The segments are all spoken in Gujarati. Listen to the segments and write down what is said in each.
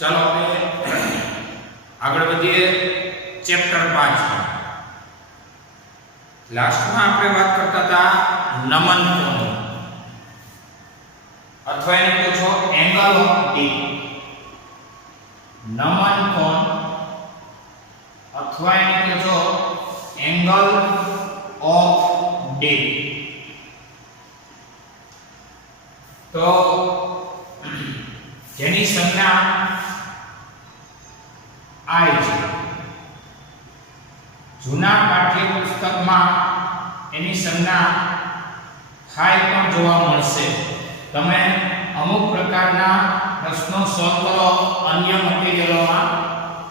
ચાલો આપણે આગળ વધીએ ચેપ્ટર 5 માં। લાસ્ટમાં આપણે વાત કરતા હતા નમન કોણ અથવા એને પૂછો એંગલ ઓફ ડીપ। નમન કોણ અથવા એને પૂછો એંગલ ઓફ ડીપ। તો જેની સંજ્ઞા આઈ છે, જૂના પાઠ્યપુસ્તકમાં એની સંજ્ઞા હાઈ પણ જોવા મળશે। તમે અમુક પ્રકારના પ્રશ્નો સોલ્વ કરો અન્ય મટીરીયલોમાં,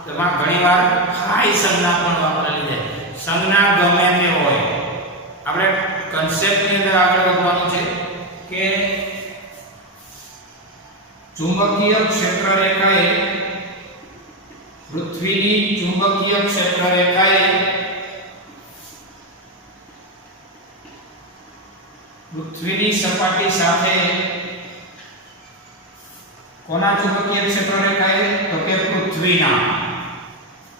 તેમાં ઘણીવાર હાઈ સંજ્ઞા પણ વાપરેલી છે। સંજ્ઞા ગમે તે હોય, આપણે કન્સેપ્ટની અંદર આગળ વધવાનું છે કે ચુંબકીય ક્ષેત્રરેખાએ પૃથ્વીની ચુંબકીય ક્ષેત્રરેખાએ પૃથ્વીની સપાટી સાથે કોના ચુંબકીય ક્ષેત્રરેખાએ? તો કે પૃથ્વીના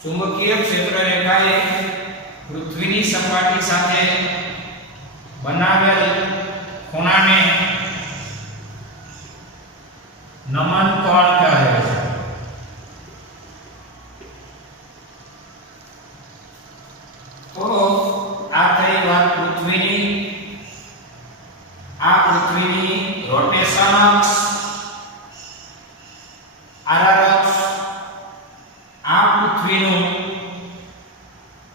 ચુંબકીય ક્ષેત્રરેખાએ પૃથ્વીની સપાટી સાથે બનાવેલ ખૂણાને નમન કોણ કહે છે। તો આ થઈ વાત પૃથ્વીની, આ પૃથ્વીની રોટેશન અક્ષ, આર અક્ષ, આ પૃથ્વીનું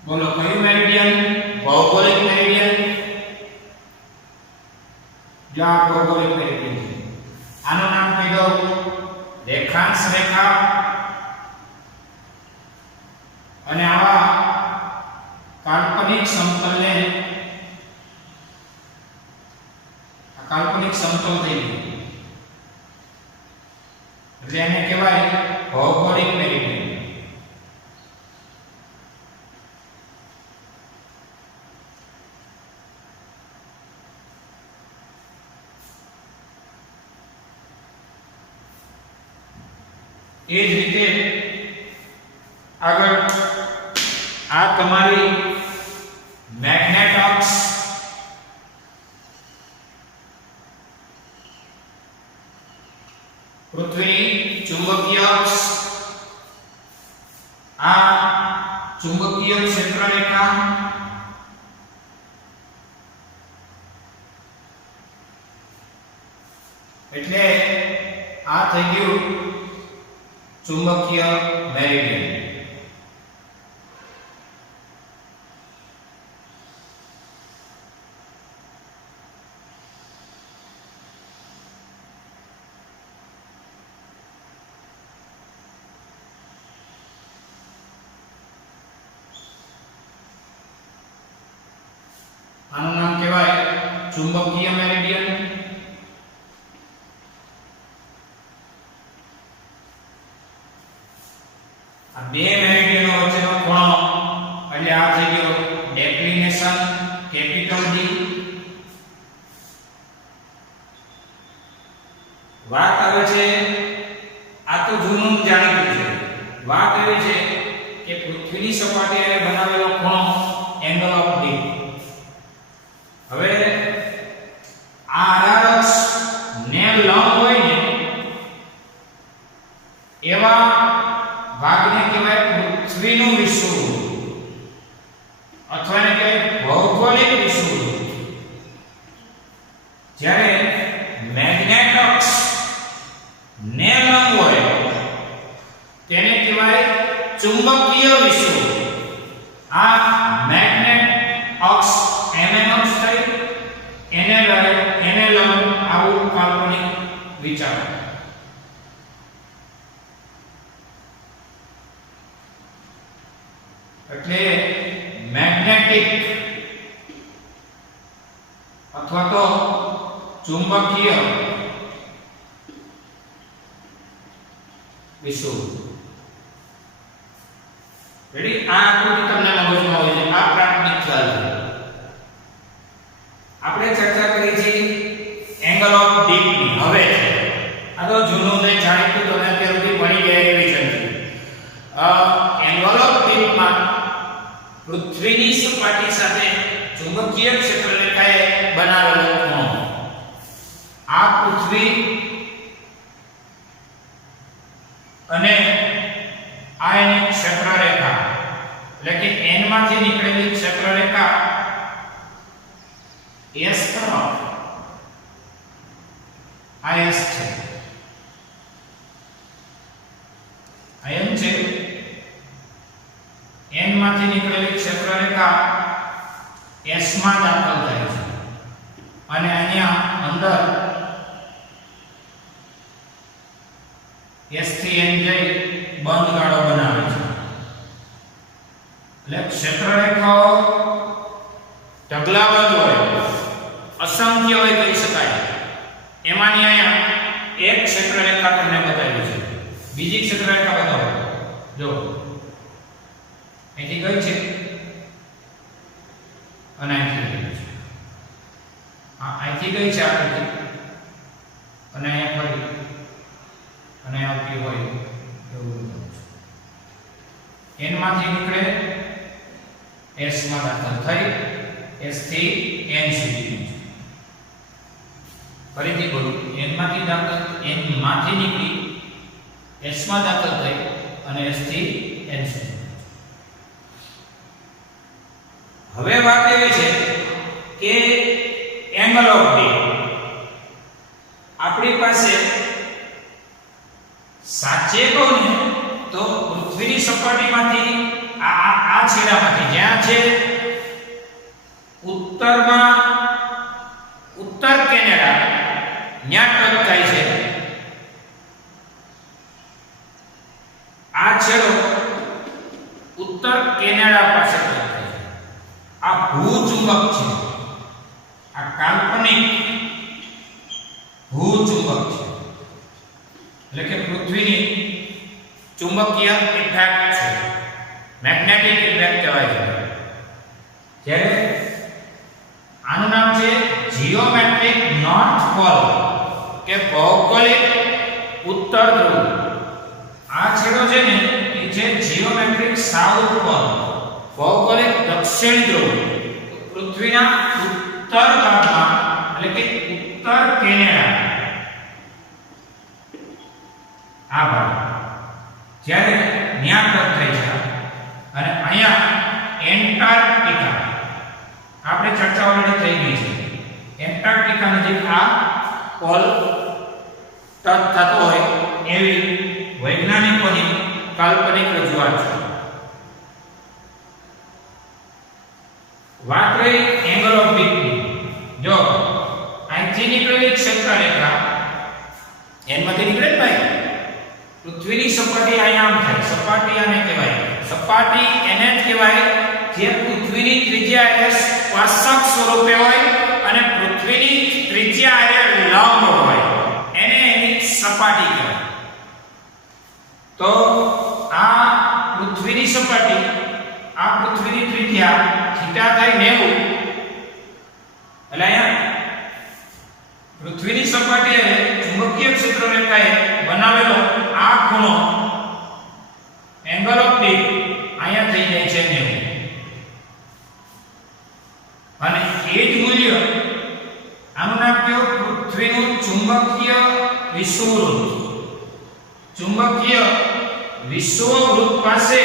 બોલો કયું મેરિડિયન? ભૌગોલિક મેરિડિયન। જો આ ભૌગોલિક મેરિડિયન છે, આનું નામ કહી દો રેખાંશ રેખા। અને આવા કાલ્પનિક સમતલને કાલ્પનિક સમતલ થઈ ગયું એટલે એને કહેવાય ભૌગોલિક મેરિડિયન। એ જ રીતે આગળ આ તમારી મેગ્નેટ અક્ષ, પૃથ્વીની ચુંબકીય અક્ષ, આ ચુંબકીય ક્ષેત્રરેખા, એટલે આ થઈ ગયું ચુંબકીય મેરિડિયન। આનું નામ કહેવાય ચુંબકીય મેરિડિયન। આ બે મેરિડિયનો વચ્ચેનો ખૂણો એટલે આ થઈ ગયો ડેક્લિનેશન કેપિટલ ડી। વાત આવે છે, આ તો જૂનું જાણીતું છે, વાત આવે છે કે પૃથ્વીની સપાટીએ બનાવેલો ખૂણો એંગલ ઓફ ડી। હવે આ આર અક્ષ ને લંબ હોય ને એવા ભાગને કહેવાય પૃથ્વીનું વિષુવવૃત્ત અથવા એને કહેવાય ભૌગોલિક વિષુવવૃત્ત। જ્યારે મેગ્નેટ અક્ષ ને લંબ હોય તેને કહેવાય ચુંબકીય વિષુવવૃત્ત। આ મેગ્નેટ અક્ષ એમએન અક્ષ થઈ, એને લંબ આવું કાલ્પનિક વિચાર। એટલે મેગ્નેટિક અથવા તો ચુંબકીય વિષુવવૃત્ત। રેડી? આ આકૃતિ તમને મગજમાં હોય છે, આ પ્રાથમિક ખ્યાલ છે। આપણે ચર્ચા કરી છે એંગલ ઓફ ડીપ ની। હવે આ તો જૂનું ને જાણીતું તમે અત્યાર સુધી ભણી ગયા એવી ચુંબકીય ક્ષેત્રરેખાએ બનાવેલો ખૂણો. આ પૃથ્વી અને આ એની ક્ષેત્રરેખા એટલે કે n માંથી નીકળેલી ક્ષેત્રરેખા S તરફ આ S છે, આ M છે. n માંથી નીકળેલી ક્ષેત્રરેખા S માં દાખલ થાય છે અને અહીંયા અંદર S થી n જઈ બંધ ગાળો બનાવે છે. એટલે ક્ષેત્રરેખાઓ ઢગલાબંધ હોય, અસંખ્ય હોય કહી શકાય. એમાંની અહીંયા એક ક્ષેત્રરેખા તમને બતાવી છે. બીજી ક્ષેત્રરેખા બતાવો. જો અહીંથી ગઈ છે અને અહીંથી ગઈ છે. અહીંથી ગઈ છે આથી અને અહીંયા ફરી અને આવતી હોય એવું n માંથી નીકળે S માં દાખલ થઈ S થી n સુધી. ફરીથી બોલું, n માંથી નીકળી S માં દાખલ થઈ અને S થી n સુધી. હવે વાત એવી છે કે એંગલ ઓફ ડી આપણી પાસે સાચે કહું ને તો પૃથ્વીની સપાટીમાંથી આ છેડામાંથી જ્યાં છે ઉત્તરમાં ઉત્તર કેનેડા ત્યાં ટચ થાય છે. આ છેડો ઉત્તર કેનેડા પાસે ટચ થાય છે. આ ભૂચુંબક છે, આ કાલ્પનિક ભૂચુંબક છે. એટલે કે પૃથ્વીની ચુંબકીય ઇફેક્ટ છે, મેગ્નેટિક ઇફેક્ટ કહેવાય છે. જ્યારે આનું નામ છે જીઓમેટ્રિક નોર્થ પોલ કે ભૌગોલિક ઉત્તર ધ્રુવ. આ છેડો છે ને એ છે જીઓમેટ્રિક સાઉથ પોલ, ભૌગોલિક દક્ષિણ ધ્રુવ. પૃથ્વીના ઉત્તર ભાગમાં એટલે કે ઉત્તર કેનેડા આ ભાગ જ્યારે ન્યા ટચ થાય છે અને અહીંયા એન્ટાર્કટિકા આપણે ચર્ચા ઓલરેડી થઈ ગઈ છે. એન્ટાર્કટિકા નજીક આ પોલ ટચ થતો હોય એવી વૈજ્ઞાનિકોની કાલ્પનિક રજૂઆત છે. વાત રહી એંગલ ઓફ ડીપની. જો અહીંથી નીકળેલી ક્ષેત્રરેખા n માંથી નીકળે ને ભાઈ, પૃથ્વીની સપાટી અહીંયા આમ થાય. સપાટી આને કહેવાય, સપાટી એને જ કહેવાય જે પૃથ્વીની ત્રિજ્યા એ સ્પર્શક સ્વરૂપે હોય અને પૃથ્વીની ત્રિજ્યા એ લંબ હોય, એને એની સપાટી કહેવાય. તો આ પૃથ્વીની સપાટી, આ પૃથ્વીની ત્રિજ્યા થીટા થાય 90. એટલે અહીંયા પૃથ્વીની સપાટીએ ચુંબકીય ક્ષેત્રરેખાએ બનાવેલો આ ખૂણો એંગલ ઓફ ડી અહીંયા થઈ જાય છે 90. અને એ જ મૂલ્ય આનું નામ કયો? પૃથ્વીનું ચુંબકીય વિષુવવૃત્ત. ચુંબકીય વિષુવવૃત્ત પાસે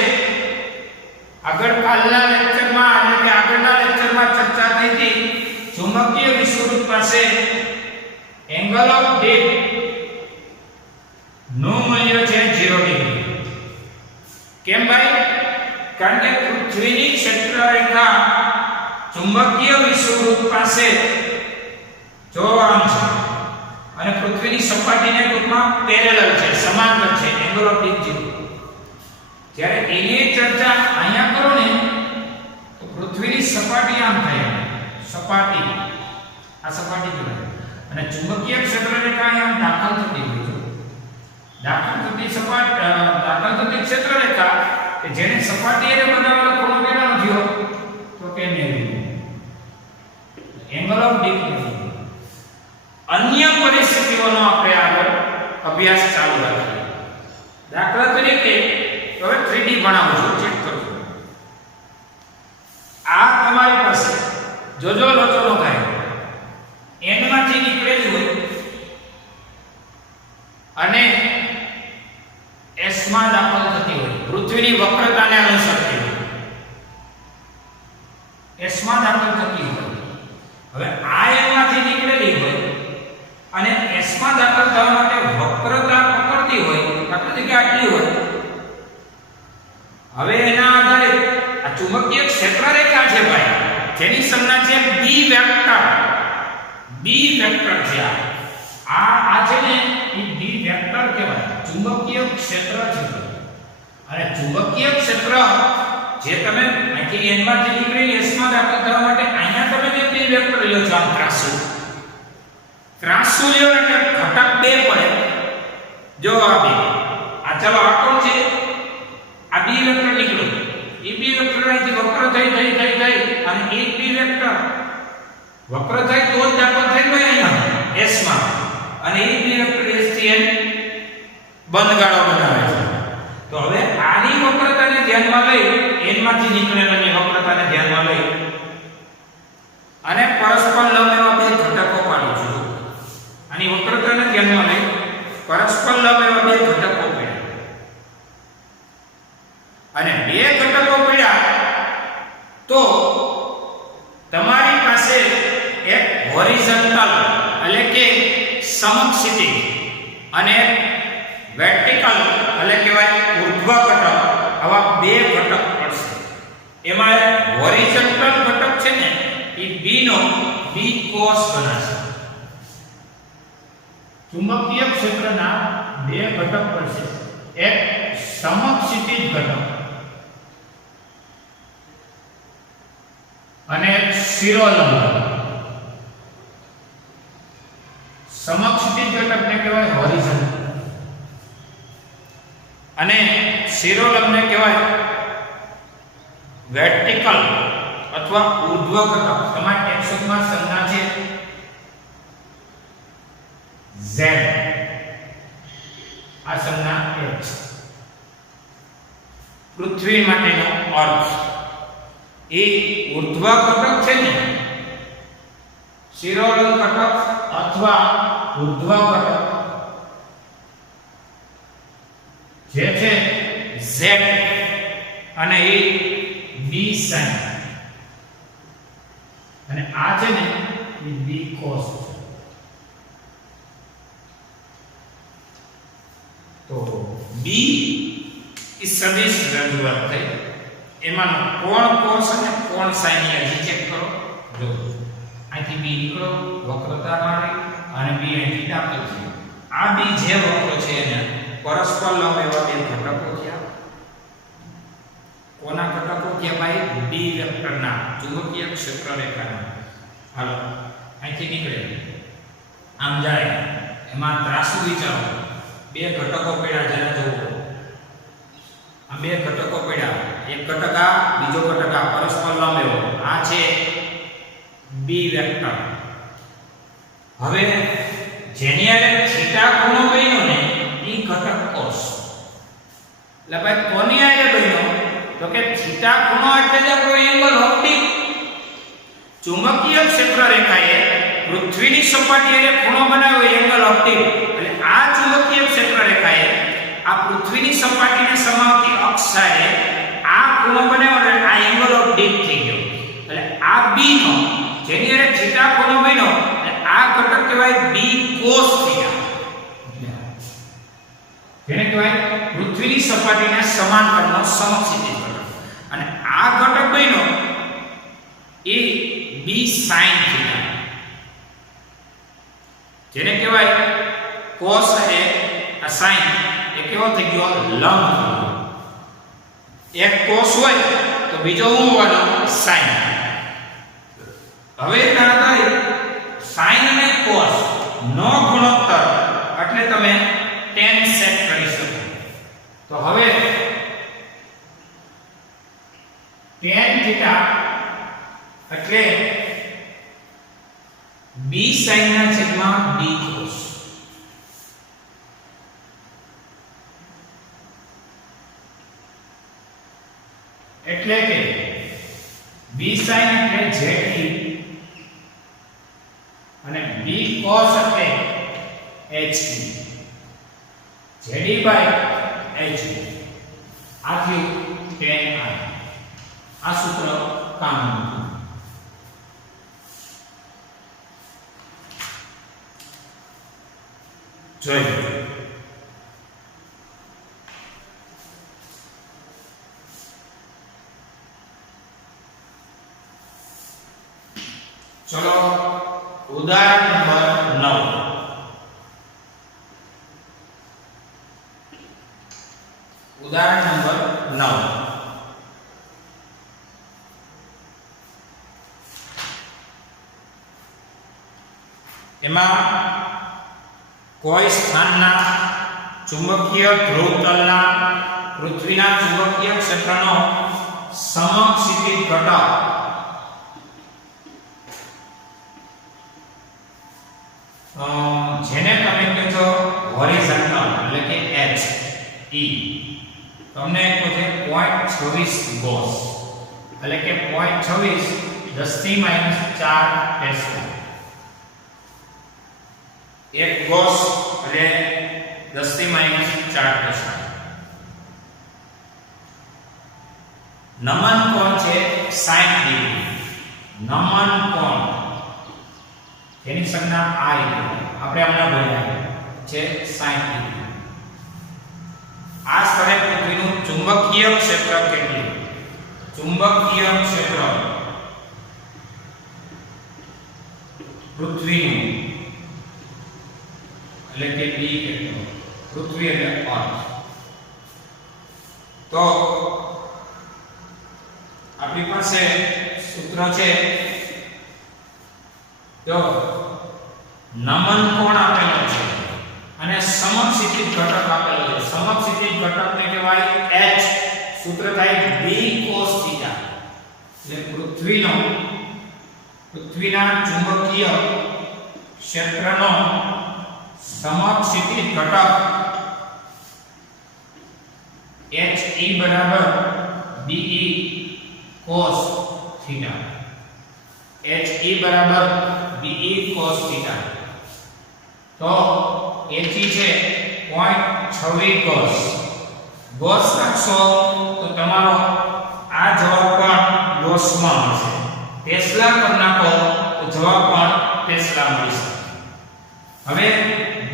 આગળના લેક્ચરમાં ચર્ચા થઈ હતી. ચુંબકીય વિષુવવૃત્ત પાસે એંગલ ઓફ ડી નું મૂલ્ય છે 0 ડિગ્રી. કેમ ભાઈ? કારણ કે પૃથ્વીની ક્ષેત્રરેખા ચુંબકીય વિષુવવૃત્ત પાસે જો આમ છે અને પૃથ્વીની સપાટીને ટૂંકમાં પેરેલલ છે, સમાંતર છે, એંગલ ઓફ ડી 0. જ્યારે એની ચર્ચા અહીંયા કરો ને તો પૃથ્વીની સપાટી આમ થાય, સપાટી આ સપાટી કહેવાય અને ચુંબકીય ક્ષેત્રરેખા અહીંયા દાખલ થતી હોય છે. દાખલ થતી ક્ષેત્રરેખા કે જેને સપાટીએ બનાવેલો ખૂણો કેટલો થયો તો કે 90. Angle of D. અન્ય પરિસ્થિતિઓનો આપણે આગળ અભ્યાસ ચાલુ રાખીએ. દાખલા તરીકે હવે 3D બનાવું છું, ચેક કરજો. આ તમારી પાસે જોજો લોચો નો થાય, n માંથી નીકળેલી હોય અને s માં દાખલ થતી હોય, પૃથ્વીની વક્રતાને અનુસરતી હોય, s માં દાખલ થતી હોય. હવે આ n માંથી નીકળેલી હોય અને s માં દાખલ થવા માટે વક્રતા પકડતી હોય, આટલી જગ્યા આટલી હોય. હવે એના આધારે આ ચુંબકીય ક્ષેત્ર રેખા છે ભાઈ, જેની સંજ્ઞા છે b વેક્ટર. b વેક્ટર છે આ છે ને એ b વેક્ટર કહેવાય, ચુંબકીય ક્ષેત્ર છે. અને ચુંબકીય ક્ષેત્ર જે તમે અહીંથી n માંથી નીકળી s માં દાખલ થવા માટે અહીંયા તમે જે b વેક્ટર લ્યો છો, આમ ત્રાંસુ લ્યો એટલે ઘટક 2 પડે. જો આ બે, આ ચાલો આ કોણ છે, આ b વેક્ટર નીકળ્યો, એ b વેક્ટર અહીંથી વક્ર થઈ અને એક b વેક્ટર વક્ર થાય તો જ દાખલ થાય ને અહીંયા s માં, અને એક b વેક્ટર s થી n બંધગાળો બનાવે છે. તો હવે આની વક્રતાને ધ્યાનમાં લઈ, n માંથી નીકળેલાની વક્રતાને ધ્યાનમાં લઈ અને પરસ્પર લંબ એવા બે ઘટકો પાડું છું. આની વક્રતાને ધ્યાનમાં લઈ પરસ્પર લંબ એવા બે ઘટકો પડ્યા, અને બે ઘટકો પડ્યા તો તમારી પાસે એક હોરિઝોન્ટલ એટલે કે સમક્ષિતિજ અને વર્ટિકલ એટલે કહેવાય ઊર્ધ્વ ઘટક, આવા બે ઘટક પડશે. એમાં હોરિઝોન્ટલ ઘટક છે ને એ b નો b cos બનાશે. ચુંબકીય ક્ષેત્રના બે ઘટક પડશે, એક સમક્ષિતિજ ઘટક અને શિરોલંબ. સમક્ષિતિજ ઘટકને કહેવાય હોરિઝોન્ટલ અને શિરોલંબને કહેવાય વર્ટિકલ અથવા ઊર્ધ્વ ઘટક. તમારા ટેક્સ્ટમાં સંજ્ઞા છે z, આ સંજ્ઞા x. પૃથ્વી માટેનો અર્થ એ ઊર્ધ્વ ઘટક છે ને, શિરોલંબ ઘટક અથવા ઊર્ધ્વ ઘટક જે છે z અને એ b sin, અને આ છે ને એ b cos. તો b એ સદિશ રજૂઆત થઈ, એમાં કોણ cos અને કોણ sin ની ચેક કરો. જો અહીંથી b નીકળો, વક્રતા મારી અને b અહીંથી દાખલ છે. આ b જે વક્ર છે એને પરસ્પર લંબ એવા બે ઘટકો થયા. કોના ઘટકો થયા ભાઈ? b વેક્ટરના ચુંબકીય ક્ષેત્ર રેખાના. હાલો અહીંથી નીકળે આમ જાય, એમાં ત્રાસુ વિચારો, બે ઘટકો પડ્યા જેને જોવો, આ બે ઘટકો પડ્યા, એક ઘટક આ, બીજો ઘટક આ, પરસ્પર લંબ એવો. આ છે b વેક્ટર. હવે જેની આરે થીટા ખૂણો બન્યો ને એ ઘટક cos. એટલે ભાઈ કોની આરે બન્યો? તો કે થીટા ખૂણો એટલે જે કોઈ એંગલ ઓપ્ટિક. ચુંબકીય ક્ષેત્ર રેખાએ પૃથ્વીની સપાટીએ ખૂણો બનાવ્યો એંગલ ઓપ્ટિક. એટલે આ ચુંબકીય ક્ષેત્ર રેખાએ આ પૃથ્વીની સપાટીને સમાવતી અક્ષ સાથે આ ખૂણો બનાવ્યો એટલે આ એંગલ ઓપ્ટિક થઈ ગયો. એટલે આ b નો જેની આરે થીટા ખૂણો બન્યો આ ઘટક કહેવાય b cos થીટા. જેને કહેવાય પૃથ્વીની સપાટીને સમાંતરનો સમક્ષિતિજ ઘટક. અને આ ઘટક બન્યો એ b sin થીટા, જેને કહેવાય cos એ આ sin એ કેવો થઈ ગયો? લંબ. એક cos હોય તો બીજો શું હોવાનો? sin. હવે એના આધારે sin અને cos નો ગુણોત્તર એટલે તમે tan સેટ કરી શકો. તો હવે tan થીટા એટલે b sin ના છેદમાં b cos. એટલે કે b sin એટલે z e અને b cos એટલે h jd h આથી tan i આ સૂત્ર કામનું જોઈએ. ચલો ઉદાહરણ નંબર 9. ઉદાહરણ નંબર 9. એમાં કોઈ સ્થાનના ચુંબકીય ધ્રુવતલના પૃથ્વીના ચુંબકીય ક્ષેત્રનો સમક્ષિતિજ ઘટક જેને તમે કહો છો હોરિઝોન્ટલ એટલે કે h e તમને કહો છે 0.26 ગોસ એટલે કે 0.26 10 - 4 ટેસ્લા. એક ગોસ એટલે 10 - 4 ટેસ્લા. નમન કોણ છે 60 ડિગ્રી. નમન કોણ જેની સંજ્ઞા i આપણે હમણાં ભણ્યા છે 60 ડિગ્રી. આ સ્થળે પૃથ્વીનું ચુંબકીય ક્ષેત્ર કેટલું? ચુંબકીય ક્ષેત્ર પૃથ્વીનું એટલે કે b કેટલું? પૃથ્વી એટલે અર્થ. તો આપણી પાસે સૂત્ર છે. તો નમન કોણ આપેલો છે અને સમક્ષિતિજ ઘટક આપેલો છે. સમક્ષિતિજ ઘટકને કહેવાય h. સૂત્ર થાય b cos θ. એટલે પૃથ્વીના ચુંબકીય ક્ષેત્રનો સમક્ષિતિજ ઘટક he બરાબર be cos θ. he બરાબર be cos θ. તો he છે 0.26 ગોસ. ગોસ નાખશો તો તમારો આ જવાબ પણ ગોસમાં મળશે. ટેસ્લા કરી નાખો તો જવાબ પણ ટેસ્લા મળશે. હવે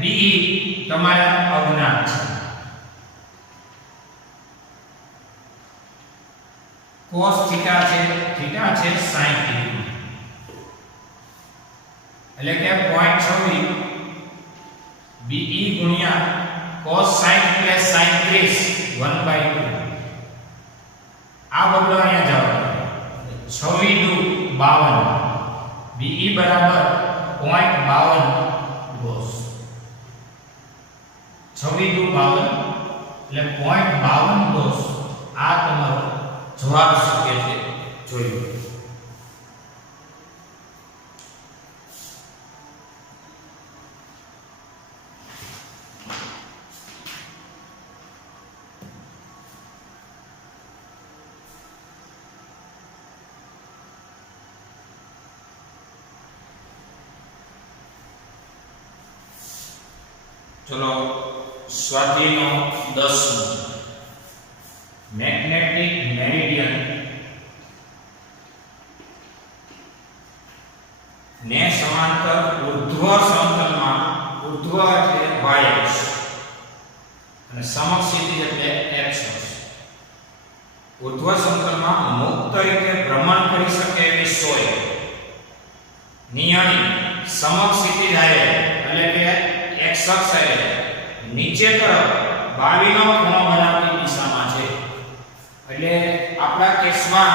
be તમારા અજ્ઞાત છે. cos θ છે, θ છે 60 ડિગ્રી એટલે કે 0.26 be ગુણ્યા cos 60 પ્લસ sin 30 1/2. આ બદલો અહીંયા જાવ 26 દુ 52 be બરાબર 0.52 ગોસ. 26 દુ 52 એટલે 0.52 ગોસ. આ તમારો જવાબ શક્ય છે. જોયું. ચલો સ્વાધ્યાયનો 10 મેગ્નેટિક મેરિડિયન ને સમાંતર ઉર્ધ્વ સમતલમાં, ઉર્ધ્વ એટલે y અક્ષ અને સમક્ષિતિજ એટલે x અક્ષ, ઉર્ધ્વ સમતલમાં મુક્ત રીતે ભ્રમણ કરી શકે એવી સોય નિયમિત સમક્ષિતિજ એટલે કે x અક્ષ નીચે તરફ 22 નો ખૂણો બનાવતી દિશામાં છે. એટલે આપણા કેસમાં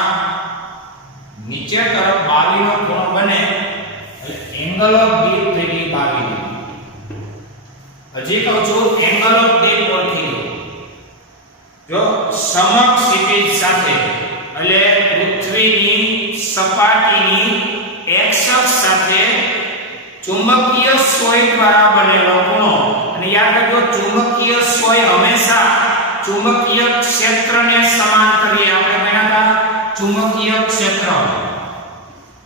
નીચે તરફ 22 નો ખૂણો બને એટલે એંગલ ઓફ ડીપ થઈ ગઈ 22. હજી કહું છું એંગલ ઓફ ડીપ ઓળખી લો. જો સમક્ષિતિજ સાથે એટલે પૃથ્વીની સપાટીની x અક્ષ સાથે ચુંબકીય સોય દ્વારા બનેલો ખૂણો. અને યાદ રાખજો ચુંબકીય સોય હંમેશા ચુંબકીય ક્ષેત્રને સમાંતરીય આપણે ભણ્યા હતા. ચુંબકીય ક્ષેત્ર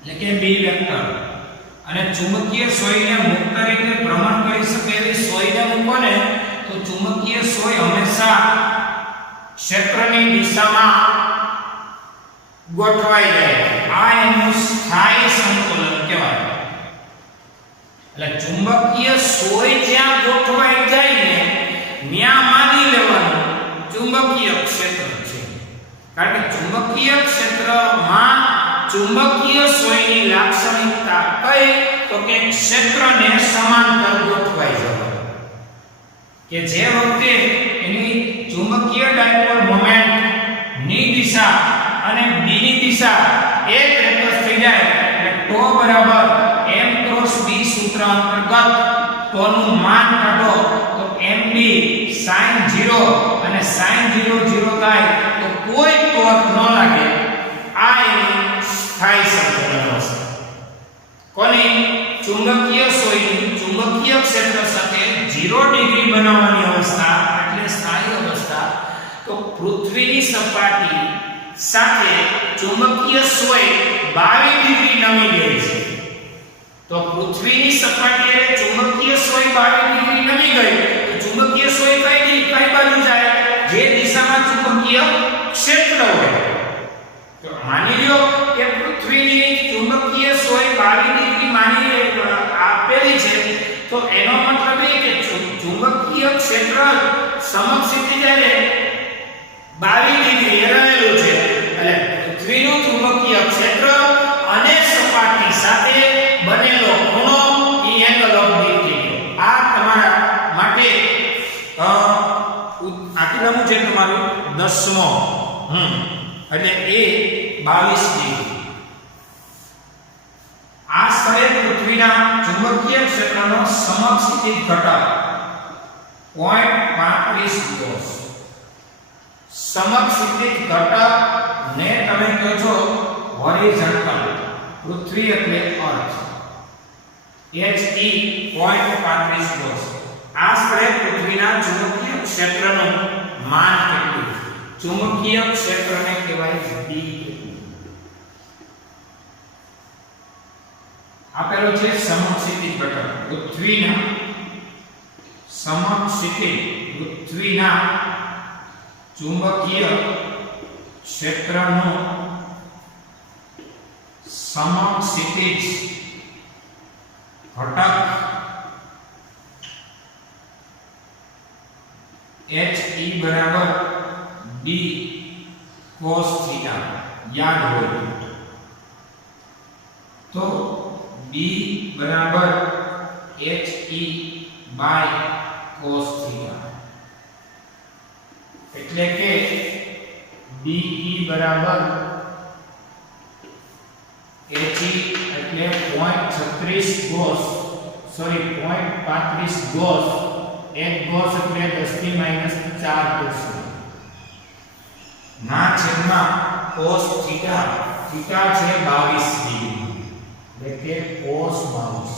એટલે કે B વેક્ટર અને ચુંબકીય સોયને મુક્ત રીતે ભ્રમણ કરી શકે એવી સોયને મૂકો ને તો ચુંબકીય સોય હંમેશા ક્ષેત્રની દિશામાં ગોઠવાઈ જાય. આ એનું સ્થાયી સંતુલન કહેવાય. એટલે ચુંબકીય સોય જ્યાં ગોઠવાઈ જાય ને ત્યાં માની લેવાનું ચુંબકીય ક્ષેત્ર છે. કારણ કે ચુંબકીય ક્ષેત્રમાં ચુંબકીય સોયની લાક્ષણિકતા કઈ તો કે ક્ષેત્રને સમાંતર ગોઠવાઈ જવાનું. કે જે વખતે એની ચુંબકીય ડાયપોલ મોમેન્ટ ની દિશા અને b ની દિશા એક રેખસ થઈ જાય એટલે ટો બરાબર m ક્રોસ b સૂત્ર અંતર્ગત ટોનું માન કાઢો તો mb sin 0 અને sin 0 0 થાય તો કોઈ ટોર્ક ન લાગે. આ એની સ્થાયી સંતુલન અવસ્થા. કોની? ચુંબકીય સોયની ચુંબકીય ક્ષેત્ર સાથે 0 ડિગ્રી બનાવવાની અવસ્થા એટલે સ્થાયી અવસ્થા. તો પૃથ્વીની સપાટી સાથે ચુંબકીય સોય 22 ડિગ્રી નમી ગઈ છે. તો પૃથ્વીની સપાટીએ ચુંબકીય સોય 22 ડિગ્રી નમી ગઈ તો ચુંબકીય સોય કઈ બાજુ જાય? જે દિશામાં ચુંબકીય ક્ષેત્ર હોય. તો માની લો કે પૃથ્વીની ચુંબકીય સોય 22 ડિગ્રી માની આપેલી છે તો એનો મતલબ એ કે ચુંબકીય ક્ષેત્ર સમક્ષિતિ જ્યારે 22 ડિગ્રી રહેલું છે એટલે પૃથ્વીનું ચુંબકીય ક્ષેત્ર અને સપાટી સાથે બનેલો ખૂણો એ એંગલ ઓફ ડિક્રીટ. આ તમારા માટે આટલાનું છે તમારું 10મો એટલે એ 22 ડિગ્રી. આ સ્થળે પૃથ્વીના ચુંબકીય ક્ષેત્રનો સમક્ષિતિજ ઘટક 0.35 ગોસ. સમક્ષિતિજ ઘટક ને તમે કહો છો હોરિઝોન્ટલ. પૃથ્વી એટલે અર્થ HE 0.35 ગોસ. આ સ્થળે પૃથ્વીના ચુંબકીય ક્ષેત્રનું માન કેટલું? ચુંબકીય ક્ષેત્રને કહેવાય D. આપેલો છે સમક્ષિતિજ ઘટક. પૃથ્વીના ચુંબકીય ક્ષેત્રનો સમક્ષિતિજ ઘટક HE બરાબર D cos થીટા. યાદ હોય તો B બરાબર HE બાય cos થીટા. એટલે કે DE બરાબર HE એટલે 0.36 ગોસ 0.35 ગોસ. એક ગોસ એટલે 10⁻⁴ ગોસ ના છેદમાં cos થીટા. થીટા છે 22 ડિગ્રી એટલે કે cos 22.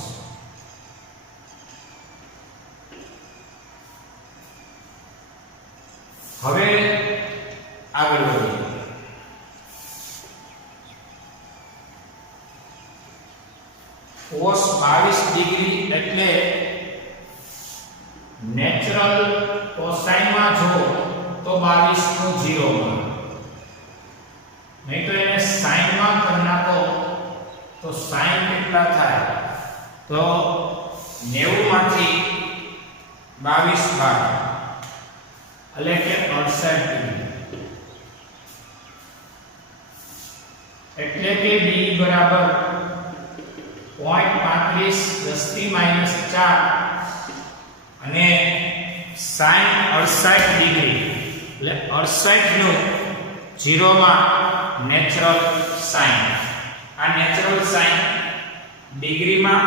હવે આગળ વધીએ. cos 22 ડિગ્રી એટલે નેચરલ કોસાઇન માં જો તો 22 નો 0 માં, નહીં તો એને સાઇન માં કરી નાખો તો સાઇન કેટલા થાય? તો 90 માંથી 22 બાદ એટલે કે 68 ડિગ્રી. એટલે કે b બરાબર 0.35 10⁻⁴ અને sin 68 ડિગ્રી એટલે 68 નું 0 માં નેચરલ સાઇન. આ નેચરલ સાઇન ડિગ્રી માં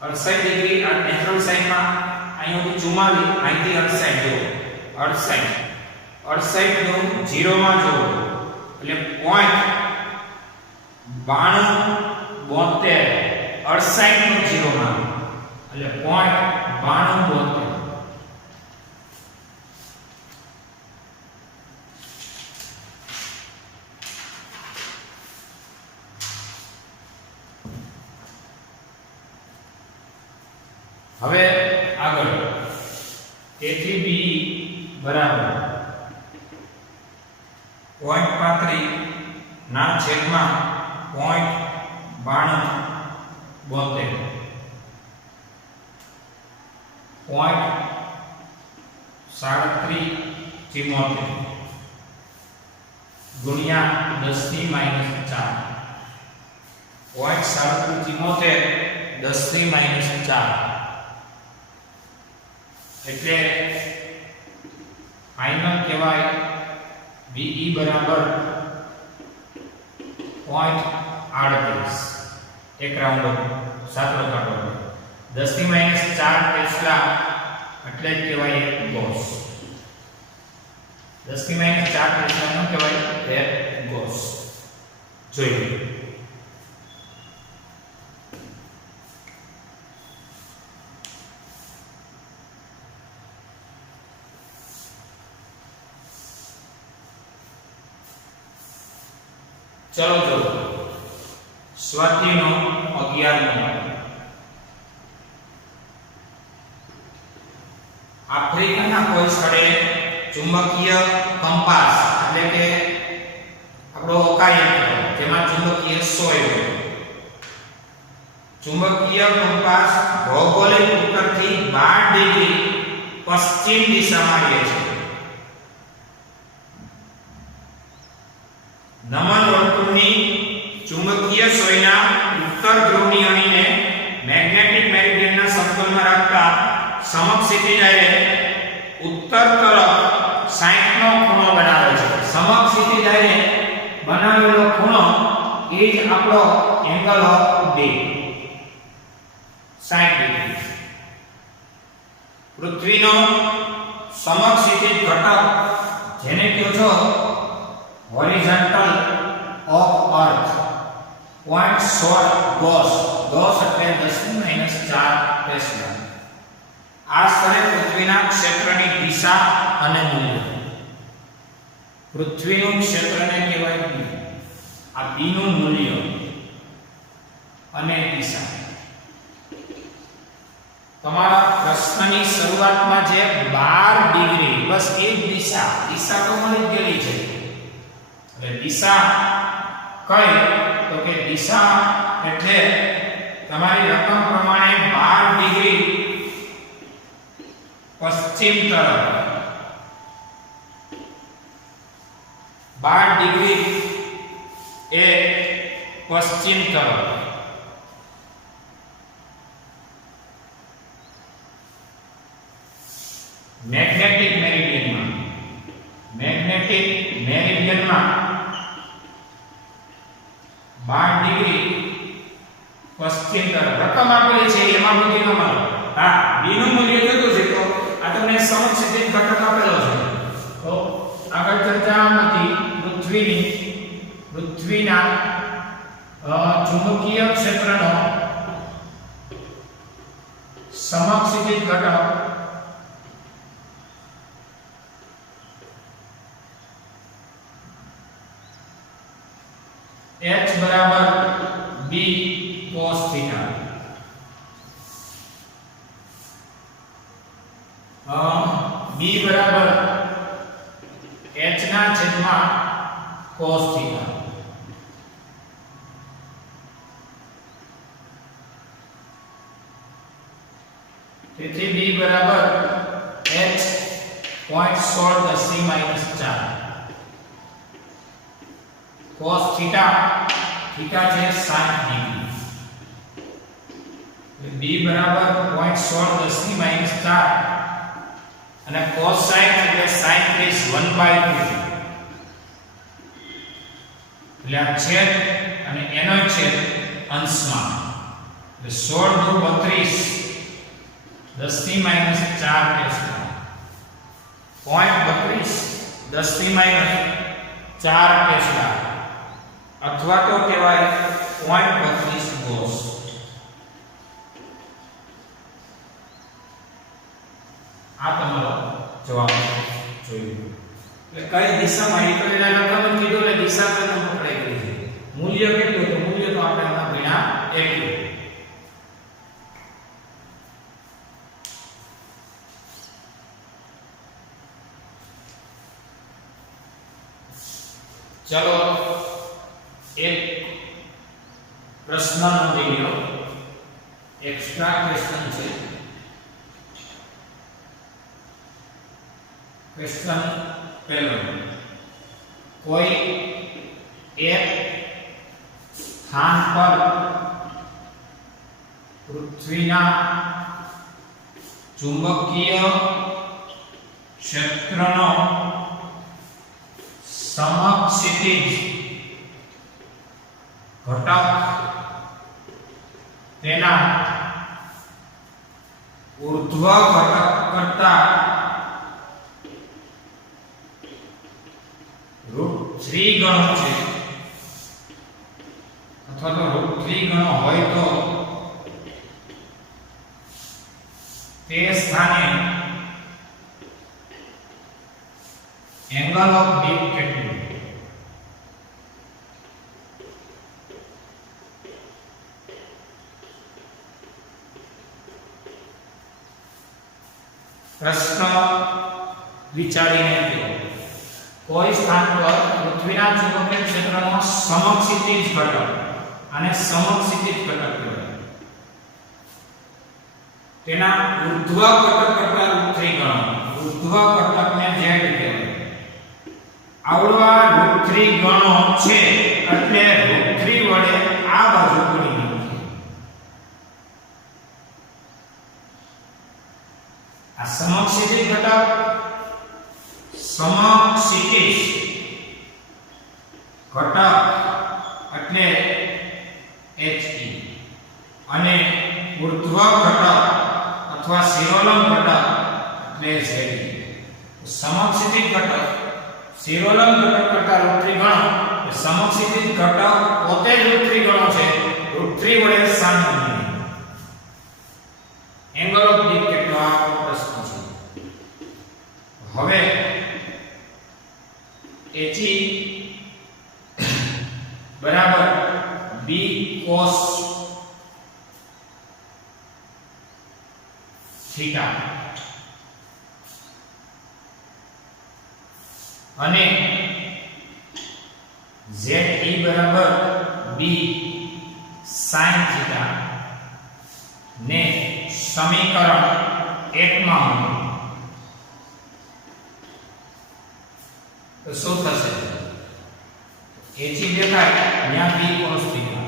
68 ડિગ્રી. આ નેચરલ સાઇન માં અહીં 44 અહીંથી 68 જો 68 નું 0 માં જો એટલે 0.9272 68 નું 0 માં એટલે 0.9272. હવે આગળ A થી B બરાબર 0.35 ના છેદમાં 0.92 0.37 ગુણ્યા 10 ની માઈનસ 4 0.37 10 ની માઈનસ 4 એટલે ફાઇનલ કહેવાય BE બરાબર 0.38 એક રાઉન્ડ સાતડો કાઢો 10 ની માઈનસ 4 ટેસ્લા એટલે જ કહેવાય એક ગોસ 10 ની માઈનસ 4 ટેસ્લા નો કહેવાય એક ગોસ જોઈએ चलो जो स्वाध्यायનો 11મો આફ્રિકાના કોઈ સ્થળે ચુંબકીય કંપાસ એટલે કે આપણો ઓકાયંત્ર જેમાં ચુંબકીય સોય હોય ચુંબકીય કંપાસ ભૌગોલિક ઉત્તરથી 12 ડિગ્રી પશ્ચિમ દિશામાં રહે છે નમન વર્તુળની ચુંબકીય સોયના ઉત્તર ધ્રુવની અણીને મેગ્નેટિક મેરિડિયનના સમતલમાં રાખતા સમક્ષિતિજાએ ઉત્તર તરફ 60 નો ખૂણો બનાવે છે સમક્ષિતિજાએ બનાવેલો ખૂણો એ જ આપણો એંગલ ઓફ ડે 60 ડિગ્રી પૃથ્વીનો સમક્ષિતિજ ઘટક જેને કહો છો horizontal of earth 0.16 ગોસ એટલે 10 ની -4 ટેસ્લા આ સ્થળે પૃથ્વીના ક્ષેત્રની દિશા અને મૂલ્ય પૃથ્વીનું ક્ષેત્રને કહેવાય B આ B નું મૂલ્ય અને દિશા તમારા પ્રશ્નની શરૂઆતમાં જે 12 ડિગ્રી બસ એ દિશા તો મળી ગયેલી છે એટલે દિશા કઈ તો કે દિશા એટલે તમારી રકમ પ્રમાણે 12 ડિગ્રી પશ્ચિમ તરફ 12 ડિગ્રી એ પશ્ચિમ તરફ મેગ્નેટિક મેરિડિયનમાં 12 ડિગ્રી પશ્ચિમ તરફ રકમ આપેલી છે એમાં બધી ન મળે હા b નું મૂલ્ય કેટલું છે તો આ તમને સમક્ષિતિજ ઘટક આપેલો છે તો આગળ ચર્ચા નથી પૃથ્વીના ચુંબકીય ક્ષેત્રનો સમક્ષિતિજ ઘટક H बराबर B cos थीटा B बराबर H ना छेदમાં cos थीटा તેથી B बराबर H 0.16 10 ની -4 cos थीटा थीटा છે 60 ડિગ્રી એટલે b બરાબર 0.16 10 ની -4 અને cos 60 એટલે sin 1/2 એટલે આ છેદ અને એનો છેદ અંશમાં એટલે 16 * 32 10 ની -4 ટેસ્લા 0.32 10 ની -4 ટેસ્લા અથવા તો કહેવાય 0.32 ગોસ આ તમારો જવાબ જોયું એટલે કઈ દિશામાં એકલીના લખવાનું કીધું એટલે દિશા તો પકડાઈ ગઈ છે મૂલ્ય કેટલું તો મૂલ્ય તો આપણે હમણાં ભણ્યા એટલું. चलो एक प्रश्न नोंधी लो, एक्स्ट्रा क्वेश्चन છે. क्वेश्चन पहलो, कोई एक स्थान पर पृथ्वीना चुंबकीय क्षेत्रनो समक्षितिज घटक तेना ऊर्ध्व घटक करता √3 ગણો છે અથવા તો √3 ગણો હોય તો તે સ્થાને એંગલ ઓફ ડીપ કેટલું? प्रश्न विचारीने કહો. કોઈ સ્થાન પર પૃથ્વીના ચુંબકીય ક્ષેત્રનો સમક્ષિતિજ ઘટક અને સમક્ષિતિજ ઘટક કહેવાય. તેના ઊર્ધ્વ ઘટક કરતા √3 ગણો. ઊર્ધ્વ ઘટકને z કહેવાય. આવડવા √3 ગણો છે એટલે √3 વડે આ બાજુ ગુણી નાખીએ. આ સમક્ષિતિજ ઘટક સમક્ષિતિજ ઘટક એટલે HE અને ઊર્ધ્વ ઘટક અથવા શિરોલંબ ઘટક એટલે ZE. સમક્ષિતિજ ઘટક શિરોલંબ ઘટક કરતા √3 ગણો. સમક્ષિતિજ ઘટક પોતે જ √3 ગણો છે. √3 વડે સાન ગુણીએ. એંગલ ઓફ ડીપ કેટલો આ પ્રશ્ન છે. હવે HE બરાબર B cos થીટા અને ZE બરાબર B sin થીટા ને સમીકરણ 1 માં મૂકો તો શું થશે? HE દેખાય ત્યાં B cos થીટા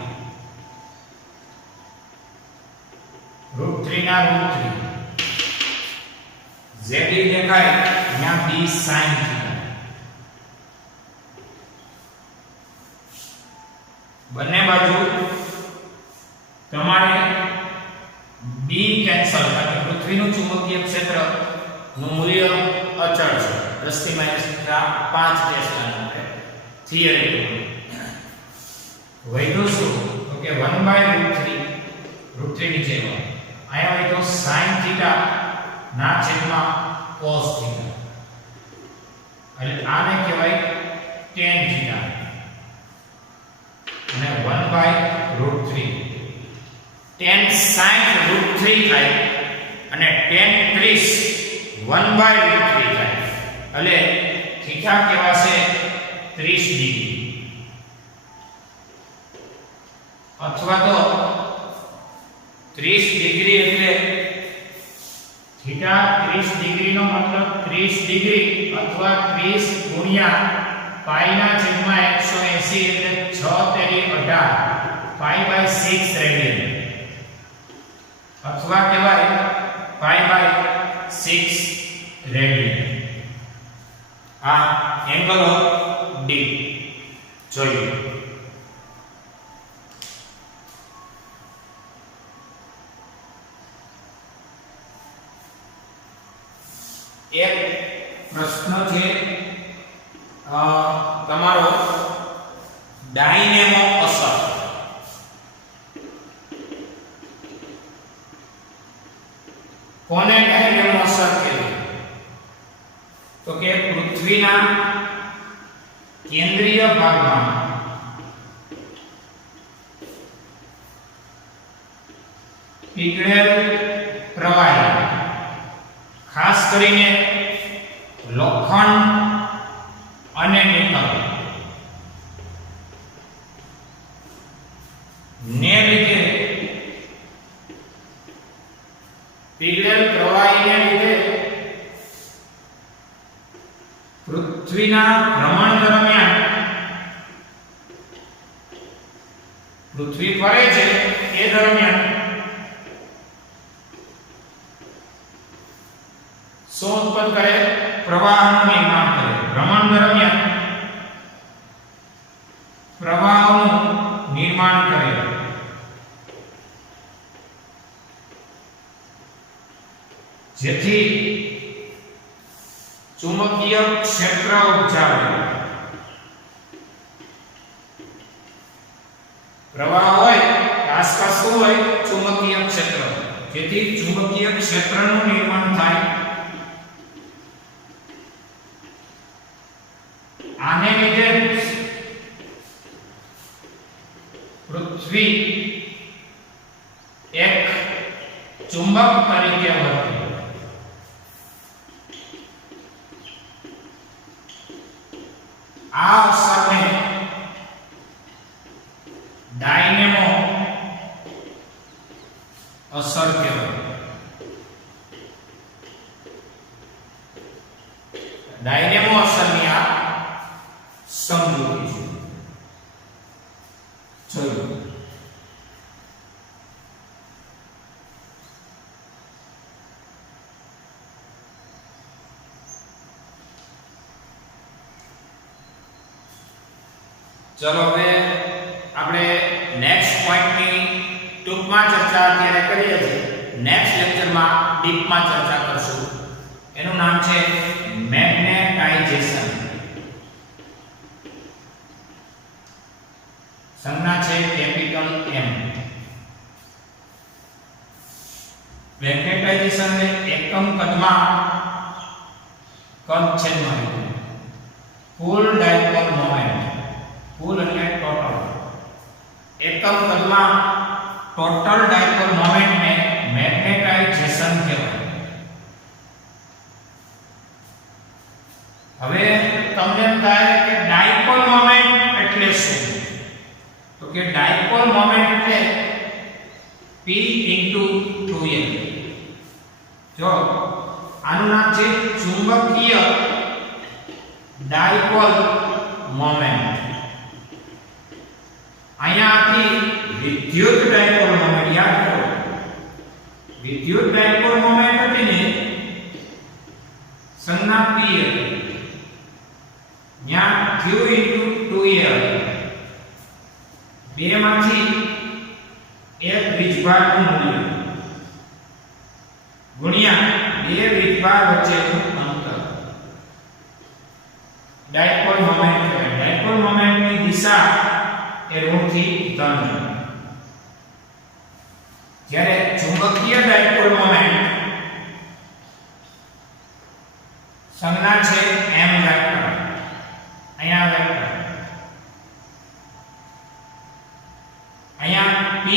√3 ના √3 ZE દેખાય ત્યાં B sin થીટા. બંને બાજુ તમારે B કેન્સલ કારણ કે પૃથ્વીનું ચુંબકીય ક્ષેત્ર નું મૂલ્ય અચળ છે. 10⁻5 ટેસ્લાનું થિયરી વધ્યું શું તો કે 1/√3 √3 નીચે આયા હોય તો sin થીટા ના છેદમાં cos થીટા એટલે આને કહેવાય tan થીટા અને 1/√3 tan sin √3 થાય અને tan 30 1/√3 થાય એટલે થીટા કહેવાશે 30 ડિગ્રી અથવા તો 30 ડિગ્રી એટલે થીટા 30 ડિગ્રીનો મતલબ 30 ડિગ્રી અથવા 30 ગુણ્યા પાઈ ના છેદમાં 180 એટલે 6 તેરી 18 π/6 રેડિયન અથવા કહેવાય π/6 રેડિયન. આ એંગલ ઓફ ડીપ જોઈએ. એક પ્રશ્ન છે તમારો ડાયનેમો અસર. કોને ડાયનેમો અસર કહેવાય તો કે પૃથ્વીના કેન્દ્રીય ભાગમાં પીગળેલ પ્રવાહી ખાસ કરીને લોખંડ અને નિકલ ને લીધે પીગળેલ પ્રવાહીને લીધે પૃથ્વીના ભ્રમણ દરમિયાન પૃથ્વી ફરે છે એ દરમિયાન શું ઉત્પન્ન કરે? પ્રવાહનું નિર્માણ કરે. ભ્રમણ દરમિયાન પ્રવાહનું નિર્માણ કરે. જેથી ચુંબકીય ક્ષેત્ર ઉપજાવે. પ્રવાહ હોય આસપાસ શું હોય? ચુંબકીય ક્ષેત્ર. જેથી ચુંબકીય ક્ષેત્રનું નિર્માણ થાય. આને લીધે પૃથ્વી એક ચુંબક તરીકે વર્તે. આ અસરને ડાયનેમો અસર કહેવાય. ડાયનેમો અસરની આ સમજૂતી છે. ચલો ચલો હવે આપણે નેક્સ્ટ પોઈન્ટની ટૂંકમાં ચર્ચા અત્યારે કરીએ છીએ. નેક્સ્ટ લેક્ચરમાં ડીપમાં ચર્ચા કરશું. એનું નામ છે મેગ્નેટાઇઝેશન. સંજ્ઞા છે કેપિટલ M. મેગ્નેટાઇઝેશન ને એકમ કદમાં કદ છે કુલ ડાયપોલ મોમેન્ટ. કુલ એટલે ટોટલ. એકમ કદમાં ટોટલ ડાયપોલ મોમેન્ટ ને મેગ્નેટાઇઝેશન કહેવાય. હવે તમને એમ થાય કે ડાયપોલ મોમેન્ટ એટલે શું? તો કે ડાયપોલ મોમેન્ટ એટલે P * 2L. જો આનું નામ છે ચુંબકીય ડાયપોલ મોમેન્ટ. અહીંયાથી વિદ્યુત ડાયપોલ મોમેન્ટ યાદ કરો. વિદ્યુત ડાયપોલ મોમેન્ટ હતી ને સંજ્ઞા P હતી. ત્યાં Q * 2L બે માંથી એક વીજભારનું મૂલ્ય ગુણ્યા બે વીજભાર વચ્ચેનું અંતર ડાયપોલ મોમેન્ટ કહેવાય. ડાયપોલ મોમેન્ટની દિશા એ ઋણથી ધન. જ્યારે ચુંબકીય ડાયપોલ મોમેન્ટ સંજ્ઞા છે M વેક્ટર. અહીંયા વેક્ટર અહીંયા P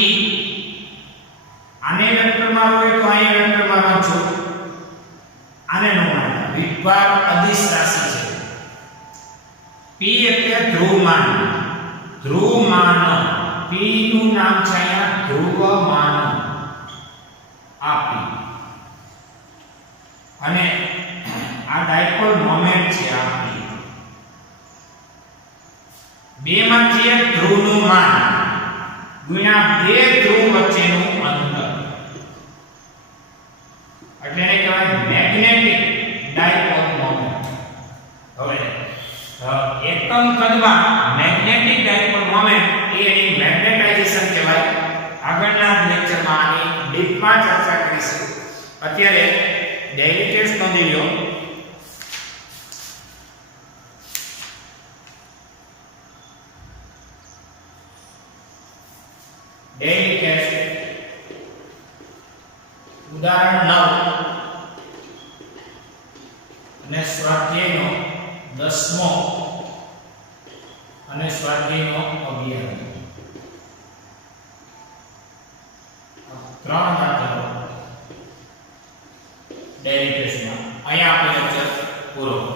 આને વેક્ટરમાં હોય તો અહીં વેક્ટરમાં વાંચો. આને નો માનતા વિભાર અદિશ રાશિ છે. P એટલે ધ્રુવમાન. ધ્રુવમાન P નું નામ છે અહીંયા ધ્રુવમાન. આ P અને આ ડાયપોલ મોમેન્ટ છે. આ P બે માંથી એક ધ્રુવનું માન ગુણ્યા બે ધ્રુવ વચ્ચેનું અંતર એટલે એને કહેવાય મેગ્નેટિક ડાયપોલ મોમેન્ટ. હવે એકમ કદમાં મેગ્નેટિક ડાયપોલ મોમેન્ટ એ એની મેગ્નેટાઇઝેશન કહેવાય. આગળના લેક્ચરમાં આની ડીપમાં ચર્ચા કરીશું. અત્યારે ડેઇલી ટેસ્ટ નોંધી લો. ડેઇલી ટેસ્ટ ઉદાહરણ 9 અને સ્વાધ્યાયનો 10મો અને સ્વાધ્યાયનો 11. ત્રણ ડેરિવેશનમાં. અહીંયા આપણે લેક્ચર પૂરો.